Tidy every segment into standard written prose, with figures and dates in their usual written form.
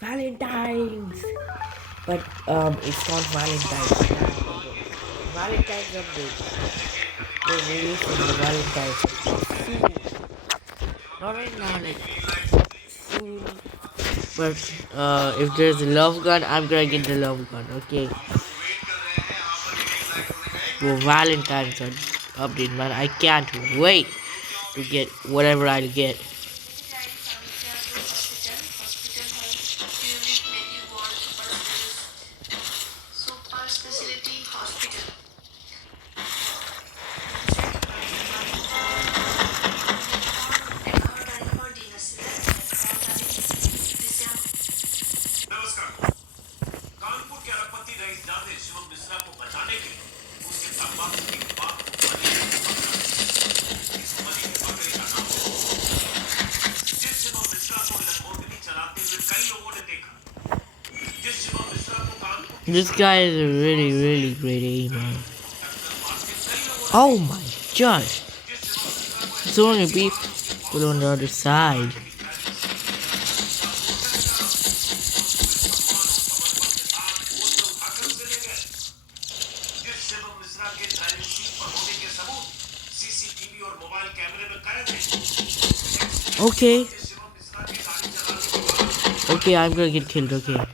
Valentines. But it's not Valentine's. Valentine's update. They're releasing the Valentine's update soon. Not right now, like soon. But if there's a love gun, I'm gonna get the love gun. Okay. For Valentine's update, man, I can't wait to get whatever I'll get. This guy is a really, really great aimer. Oh my gosh! So many people on the other side. Okay. Okay, I'm gonna get killed. Okay.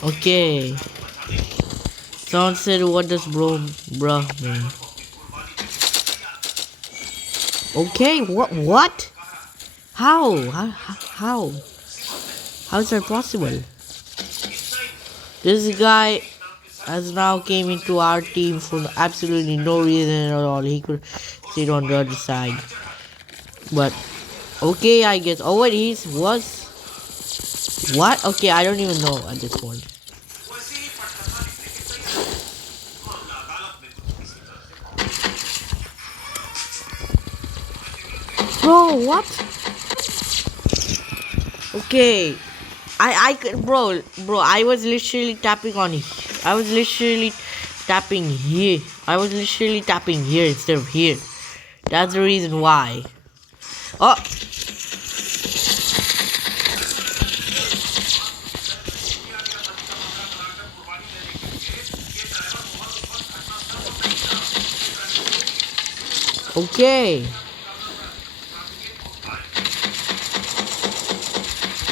Okay. Someone said, "What does bruh mean?" Okay. What? How? How? How is that possible? This guy has now came into our team for absolutely no reason at all. He could sit on the other side. But okay, I guess. Oh wait, he was what? Okay, I don't even know at this point. Bro, what? Okay, bro, I was literally tapping on. I was literally tapping here. I was literally tapping here instead of here. That's the reason why. Oh, okay.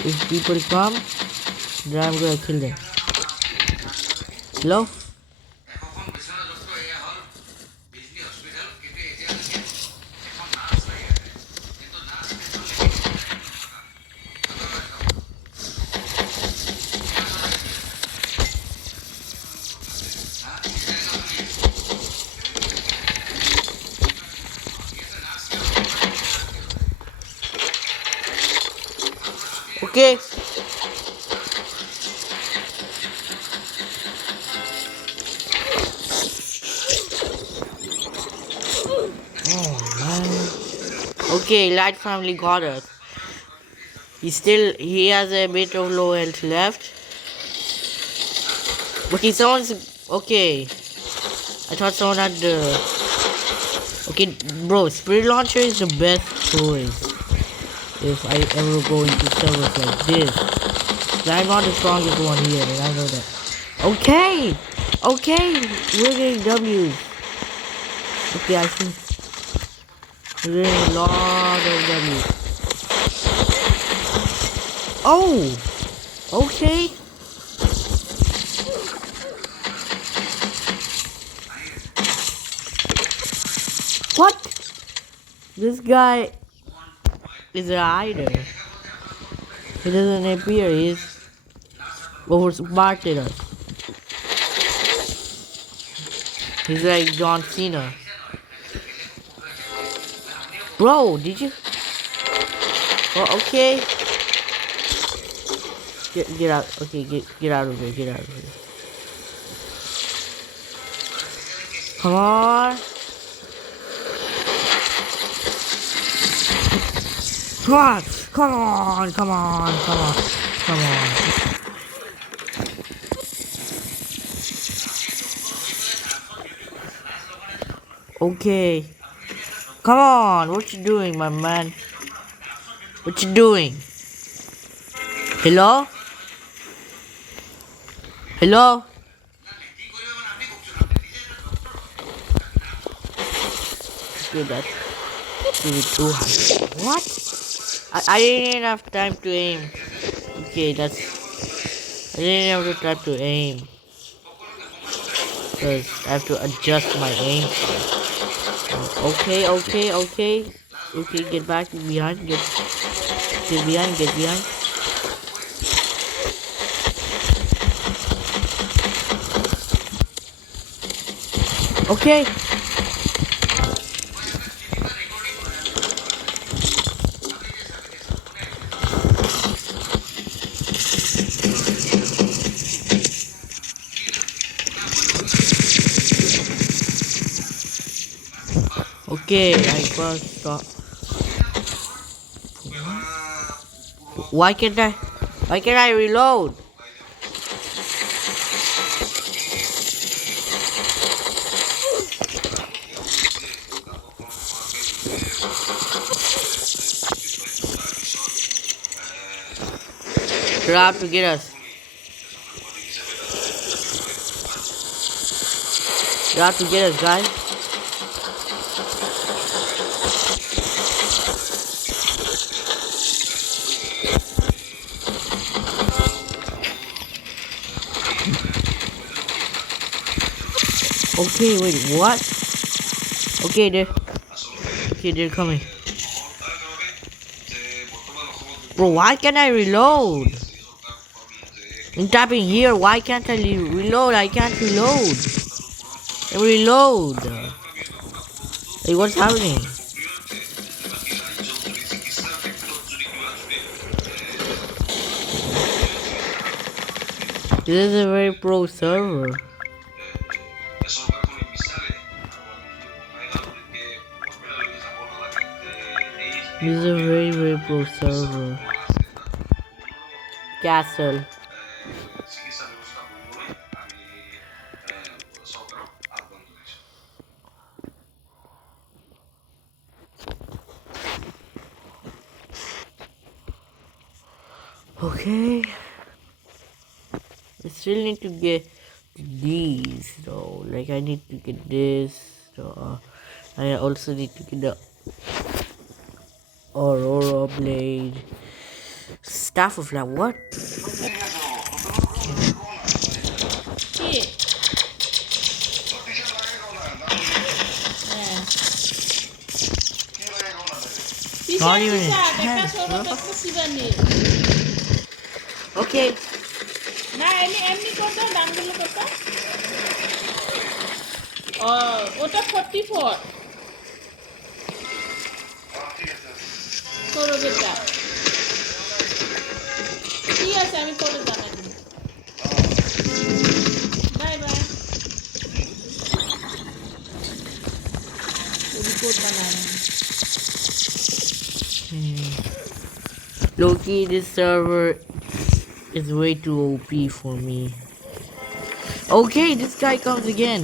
If people come, then I'm gonna kill them. Hello? Okay. Oh man. Okay, Light family got us. He has a bit of low health left. Okay, someone's okay. I thought someone had the okay, bro. Spirit launcher is the best choice if I ever go into servers like this. I'm not the strongest one here, and I know that. Okay, okay, we're getting W's. Okay, I see. We're getting a lot of W's. Oh, okay. What? This guy is a hider. He doesn't appear. He's oversmarted us. He's like John Cena. Bro, did you? Oh, okay. Get out. Okay, get out of here. Get out of here. Come on. Come on. Come on. Come on. Come on. Come on. Okay. Come on. What you doing, my man? What you doing? Hello? Hello? Okay, that's really too high. What? I didn't have time to aim. Okay, I didn't have the time to aim. Because I have to adjust my aim. Okay, okay, okay. Okay, get back behind. Get behind, get behind. Okay. Okay, I first stop. Why can't I? Why can't I reload? They're out to get us. They're out to get us, guys. Okay, wait, what? Okay, they're coming. Bro, why can't I reload? I'm tapping here. Why can't I reload? I can't reload. Reload. Hey, what's happening? This is a very pro server. This is a very pro server. Castle. Okay. I still need to get these though. Like I need to get this. I also need to get the Aurora blade. Staff of like what? Not even a chance, bro. Okay. না এমনি এমনি কত দামগুলো কত ওটা 44 তোর যেটা ঠিক আছে আমি পরে জানাই দিব বাই বাই রিপোর্ট বানানো Loki, this server is way too OP for me. Okay, this guy comes again.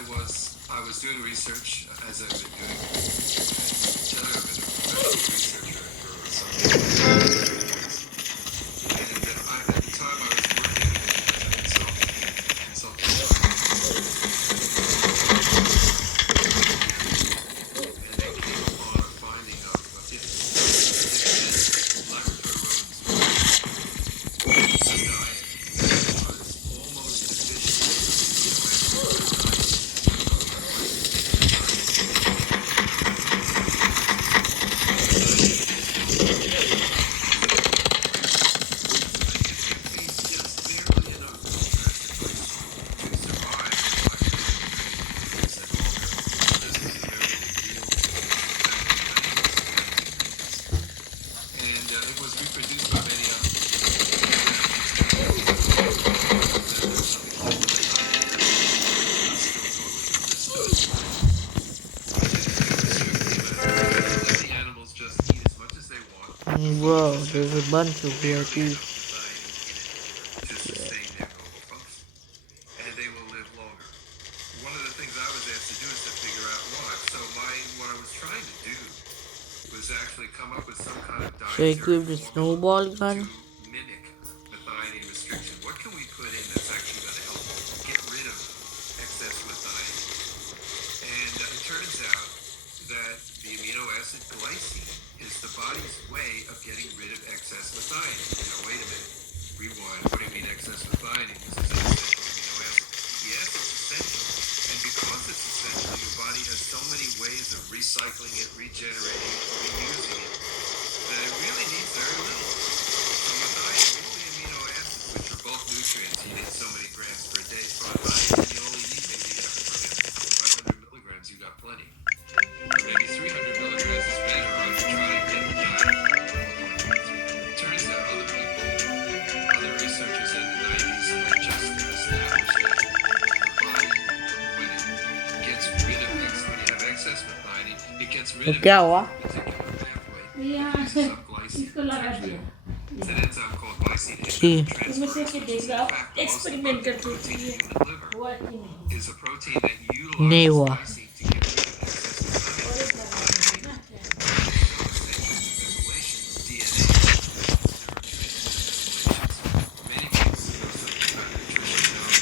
I was doing research as I've been doing. I tell you, I've been a professional researcher for some years. And at the time, I was working as a consulting and they came upon a finding of if laboratory rodents were a diet that was almost deficient in amino acids of methionine, glycine, and methionine, if you feed just barely enough contrasted glycine to survive the lifespan of maybe 50% longer, so this was a very big deal back in the 90s, 1990s, and it was reproduced by many others. That there was something called methionine in that was still totally understood. And the research came out and said, let the animals just eat as much as they want. The food Bro, just has there's a bunch of barely VIPs. enough methionine in it to sustain their normal function, and they will live longer. One of the things I was asked to do is to figure out why. So what I was trying to do was actually come up with some kind of So dietary equip the formula snowball to gun. mimic methionine restriction. What can we put in that's actually going to help get rid of excess methionine? And it turns out that the amino acid glycine is the body's way of getting rid of excess methionine. Now, wait a minute. Rewind. What do you mean excess methionine? This is an essential amino acid. Yes, it's essential. And because it's essential, your body has so many ways of recycling it, regenerating it, reusing it, that it really needs very little. So methionine, all the amino acids, which are both nutrients, you need so many grams per day. For methionine, you only need maybe half a gram. 500 milligrams, you got plenty. Or maybe 300 milligrams is better if you try to get a diet of 300. Turns out other researchers in the 90s had just established that the body, when it gets rid of when you have excess methionine, it gets rid of it क्या through हुआ? a particular pathway Yeah. that uses up glycine. इसको लगा दिया. It's an enzyme called glycine जी. इसमें से aminotransferase, के which is देख in रहा fact the most experiment abundant करके protein in ये human liver. हुआ कि नहीं. Is a protein that नहीं utilizes हुआ. glycine to get rid of excess methionine. और एक Glycine ना क्या. is so essential to methylation of DNA. Neurotransmitter methylations. Many people who know something about nutrition know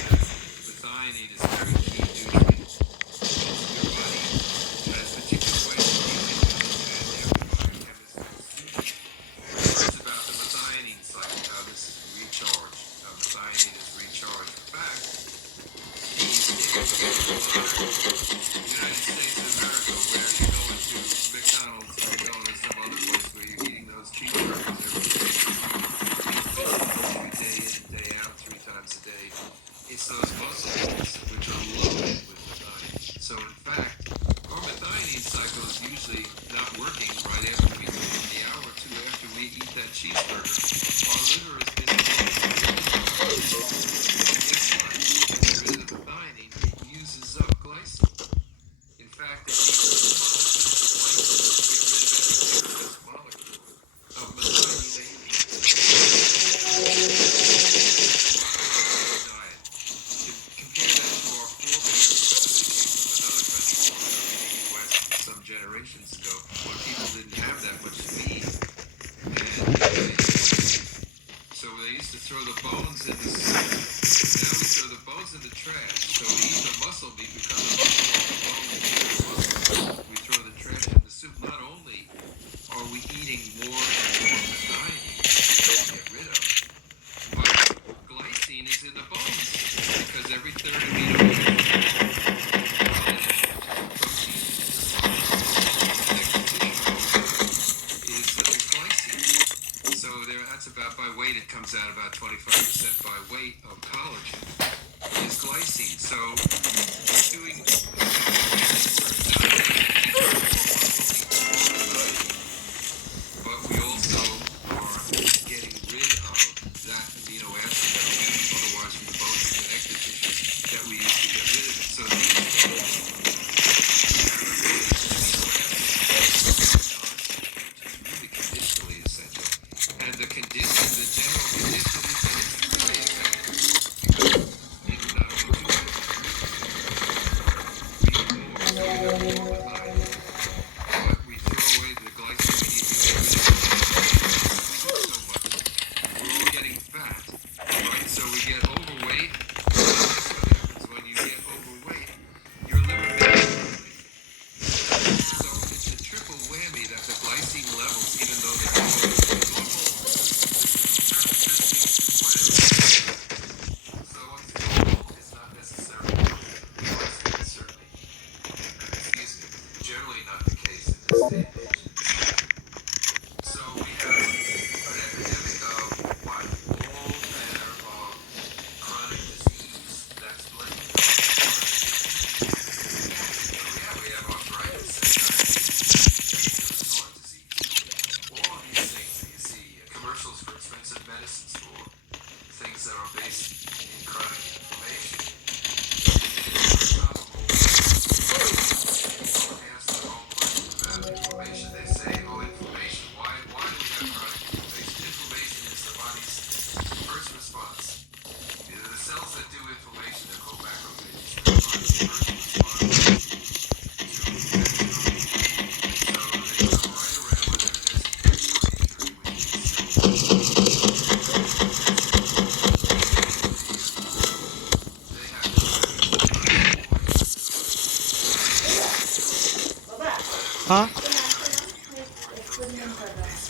that methionine is a very key nutrient. And your body has particular ways of dealing with it, and every biochemist has seen words about the methionine cycle, how this is recharged, how methionine is recharged. In fact, in modern United States of America, where you go into McDonald's or you go into some other place where you're eating those cheeseburgers every day, physically day in and day out, 3 times a day, it's those muscle meats which are loaded with methionine. So in fact, our methionine cycle is usually not working right after we do it. In the hour or two after we eat that cheeseburger, our liver is busy loading with methionine. And guess what? To get rid of the methionine, it uses up glycine. In fact, it needs 2 molecules of glycine to get rid of every excess molecule of methionine that you eat. Diet. Compare that to our forebears when they came from another country growing up in the U.S. some generations ago, when people didn't have that much to eat. And so they used to throw the bones in the soup. Now we throw the bones in the trash. So we eat the muscle meat because the muscle of the bone is the muscle. We throw the trash in the soup. Not only are we eating more and more methionine that we don't get rid of, but glycine is in the bones because every third amino acid, collagen, which is a protein in the bones, connective tissue is glycine. So that's about, by weight, it comes out about 25% by weight of collagen is glycine. So we're doing everything. We're not only eating more muscle meat, more methionine, but we also are getting rid of that amino acid that we otherwise from the bones and connective tissues that we used to get rid of it. So these days, we have a good amino acid balance, which is really conditionally essential. And the general condition is that it's really effective because it not only do that, हाँ तो नाश्ते ना मैं experiment कर रहा हूँ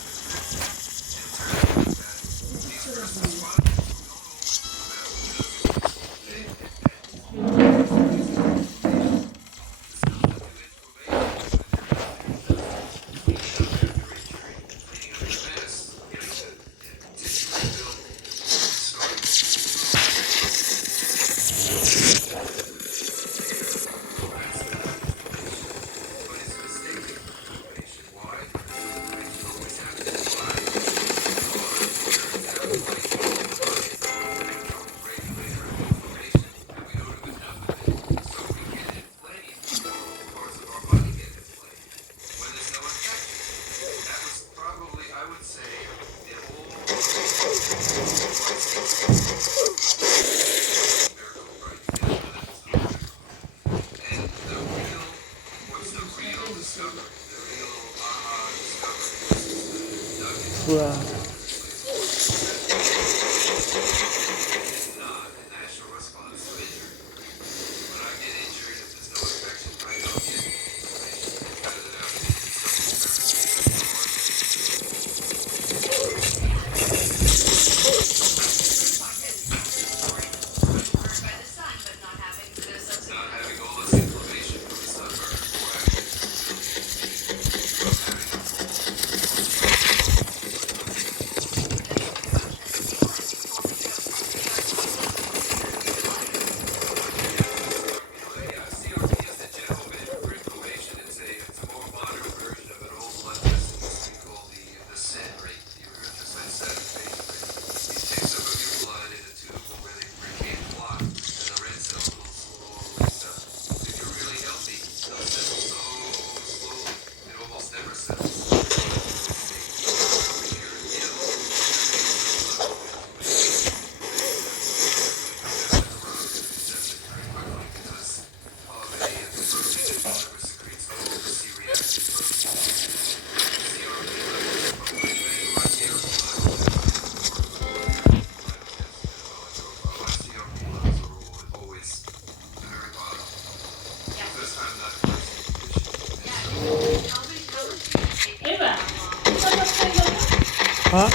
पूरा Eva, kita pakai dulu. हाँ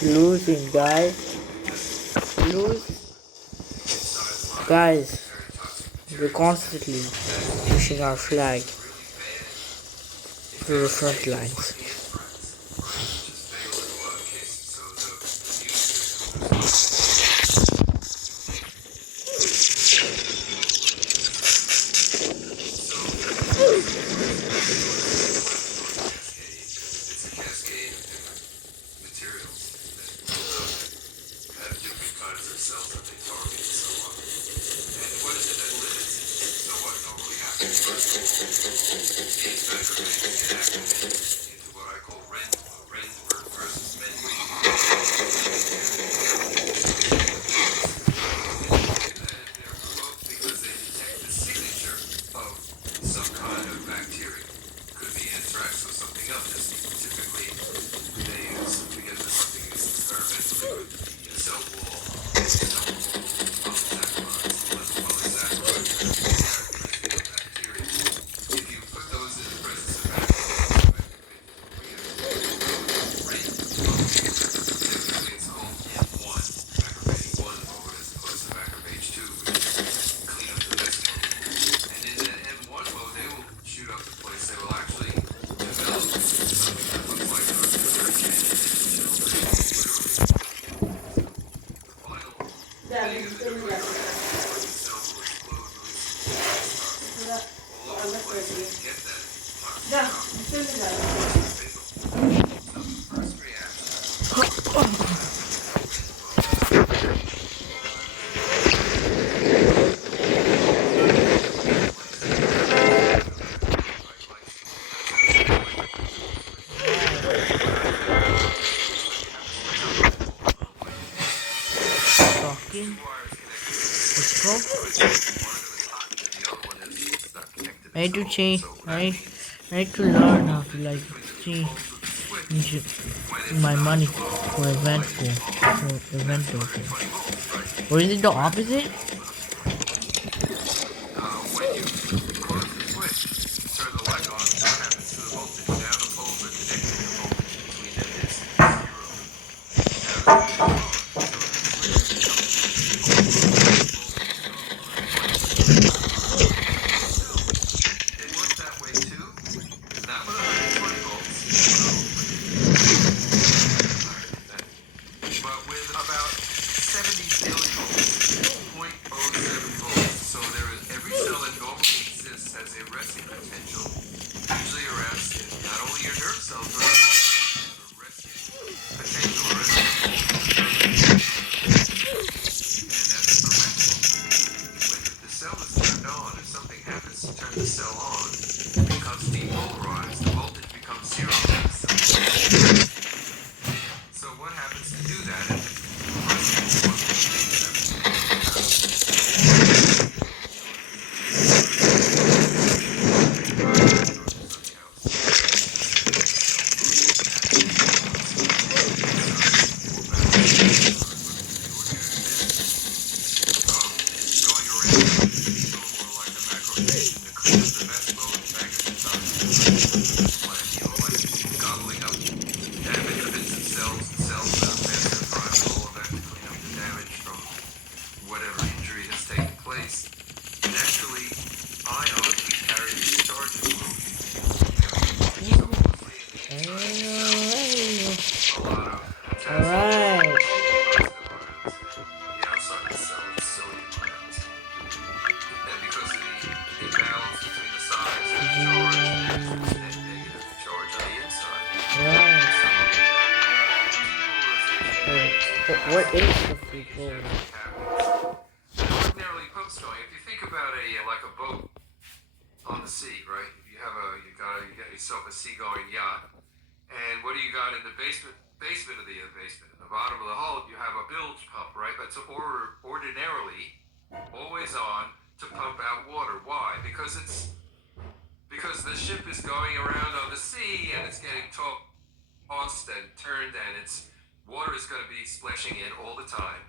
losing guys, we're constantly pushing our flag to the front lines. Some kind of bacteria. Could be anthrax or something else. Typically, they bardak place to vereyim. get that epoxy Gel, out bitirdi zaten. is fatal. So the first reaction Talking. Let's go. I need to change. I need to learn how to like change my money for event go for event token. Or is it the opposite? When you close the switch, turn the light on, what happens to the voltage? Now the poles are connected, the voltage between them is zero. Now the switch is on, so the switch becomes it works that way too, not with 120 volts, but with about 70 millivolts, 0.07 volts. So there is every cell that normally exists has a resting potential, usually around not only your nerve cells, but a resting potential, a resting and that's the rest. When the cell is turned on, if something happens to turn the cell on, it becomes depolarized. The voltage becomes zero. So what happens to do that? First of all, going around or like a macro station to clean up the mess mode back at the top. Like, like gobbling up damaged bits of cells that are past their prime, and all of that to clean up the damage from whatever injury has taken place. Naturally, ions carry these charges a little bit. So mostly in the inside, a lot of potassium Alright. positive ions. The outside of the cell is sodium ions. And because of the imbalance between the size and the charge, there's a net negative charge on the inside. Right. So depolarization What is the free goal? ordinarily pumps going. If you think about like a boat on the sea, right? You got yourself a seagoing yacht, and what do you got in the basement of the basement? In the bottom of the hull, you have a bilge pump, right? That's ordinarily always on to pump out water. Why? Because the ship is going around on the sea and it's getting tossed and turned, and its water is going to be splashing in all the time.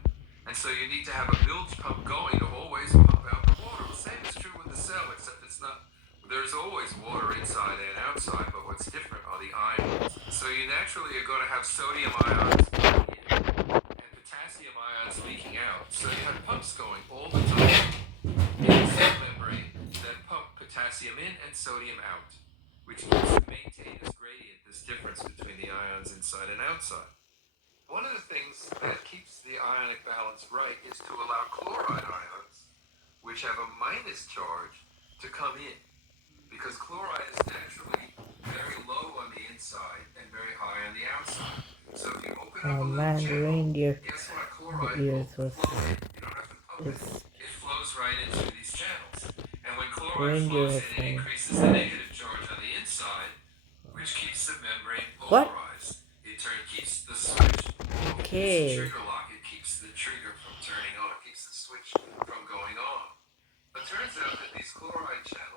And so you need to have a bilge pump going to always pump out the water. The same is true with the cell, except it's not. There's always water inside and outside, but what's different are the ions. So you naturally are going to have sodium ions and potassium ions leaking out. So you have pumps going all the time in the cell membrane that pump potassium in and sodium out, which keeps to maintain this gradient, this difference between the ions inside and outside. One of the things that keeps the ionic balance right is to allow chloride ions, which have a minus charge, to come in, because chloride is naturally very low on the inside and very high on the outside. So if you open up a little channel, reindeer guess what? Chloride ears will was flow in. You don't have to pump it. this It flows right into these channels. And when chloride reindeer flows was in, it saying. increases the negative charge on the inside, which keeps the membrane What? polarized. In turn, keeps the switch. Okay. It's a trigger lock. It keeps the trigger from turning on. It keeps the switch from going on. It turns out that these chloride channels